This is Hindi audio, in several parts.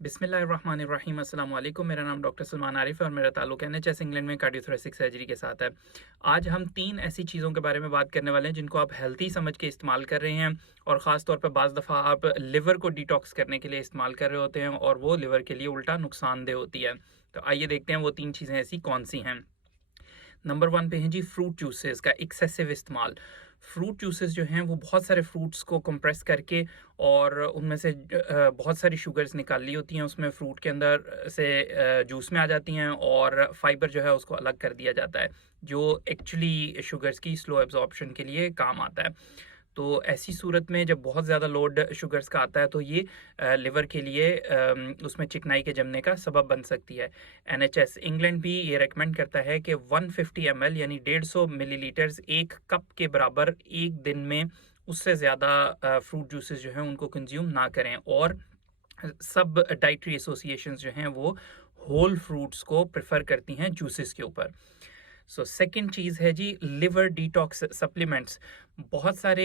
बिस्मिल्लाहिर्रहमानिर्रहीम अस्सलाम वालेकुम। मेरा नाम डॉक्टर सलमान आरिफ है और मेरा ताल्लुक एनएचएस इंग्लैंड में कार्डियोथोरेसिक सर्जरी के साथ है। आज हम 3 ऐसी चीज़ों के बारे में बात करने वाले हैं जिनको आप हेल्थी समझ के इस्तेमाल कर रहे हैं और ख़ास तौर पे बाज़ दफ़ा आप लिवर को डिटॉक्स करने के लिए इस्तेमाल कर रहे होते हैं और वो लिवर के लिए उल्टा नुकसानदेह होती है। तो आइए देखते हैं वो 3 चीज़ें ऐसी कौन-सी हैं। नंबर 1 पे है जी फ्रूट जूसेस का एक्सेसिव इस्तेमाल। फ्रूट जूसेस जो हैं वो बहुत सारे फ्रूट्स को कंप्रेस करके और उनमें से बहुत सारी शुगर्स निकाल ली होती हैं, उसमें फ्रूट के अंदर से जूस में आ जाती हैं और फाइबर जो है उसको अलग कर दिया जाता है, जो एक्चुअली शुगर्स की स्लो एब्जॉर्प्शन के लिए काम आता है। तो ऐसी सूरत में जब बहुत ज़्यादा लोड शुगर्स का आता है तो ये लिवर के लिए उसमें चिकनाई के जमने का सबब बन सकती है। एनएचएस इंग्लैंड भी ये रेकमेंड करता है कि 150 ml यानी 150 मिलीलीटर्स 1 कप के बराबर एक दिन में उससे ज़्यादा फ्रूट जूसेस जो हैं उनको कंज्यूम ना करें। और सब डाइटरी एसोसिएशंस जो हैं वो होल फ्रूट्स को प्रेफर करती हैं जूसेस के ऊपर। सेकंड चीज़ है जी लिवर डिटॉक्स सप्लीमेंट्स। बहुत सारे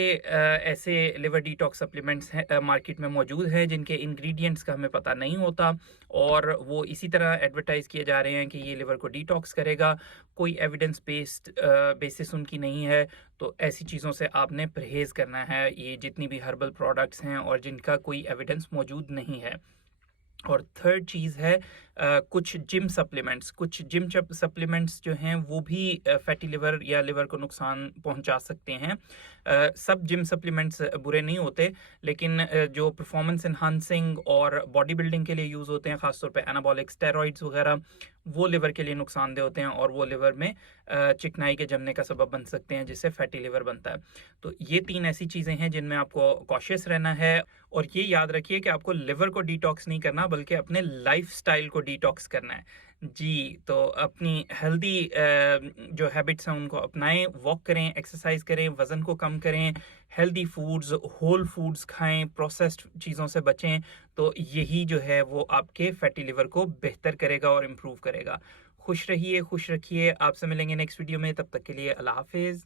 ऐसे लिवर डिटॉक्स सप्लीमेंट्स हैं मार्केट में मौजूद हैं जिनके इंग्रेडिएंट्स का हमें पता नहीं होता और वो इसी तरह एडवर्टाइज़ किए जा रहे हैं कि ये लिवर को डिटॉक्स करेगा। कोई एविडेंस बेस्ड बेसिस उनकी नहीं है। तो ऐसी चीज़ों से आपने परहेज़ करना है, ये जितनी भी हर्बल प्रोडक्ट्स हैं और जिनका कोई एविडेंस मौजूद नहीं है। और थर्ड चीज़ है कुछ जिम सप्लीमेंट्स जो हैं वो भी फैटी लिवर या लिवर को नुकसान पहुंचा सकते हैं। सब जिम सप्लीमेंट्स बुरे नहीं होते, लेकिन जो परफॉर्मेंस एनहांसिंग और बॉडी बिल्डिंग के लिए यूज़ होते हैं, ख़ासतौर पे एनाबॉलिक स्टेरॉइड्स वगैरह, वो लिवर के लिए नुकसानदेह होते हैं और वो लिवर में चिकनाई के जमने का सबब बन सकते हैं, जिससे फैटी लिवर बनता है। तो ये 3 ऐसी चीज़ें हैं जिनमें आपको कॉशियस रहना है और ये याद रखिए कि आपको लिवर को डिटॉक्स नहीं करना बल्कि अपने लाइफस्टाइल को डिटॉक्स करना है। जी, तो अपनी हेल्दी जो हैबिट्स हैं उनको अपनाएं, वॉक करें, एक्सरसाइज करें, वज़न को कम करें, हेल्दी फूड्स, होल फूड्स खाएं, प्रोसेस्ड चीज़ों से बचें। तो यही जो है वो आपके फैटी लिवर को बेहतर करेगा और इम्प्रूव करेगा। खुश रहिए, खुश रखिए। आपसे मिलेंगे नेक्स्ट वीडियो में, तब तक के लिए अल्लाह हाफ़िज़।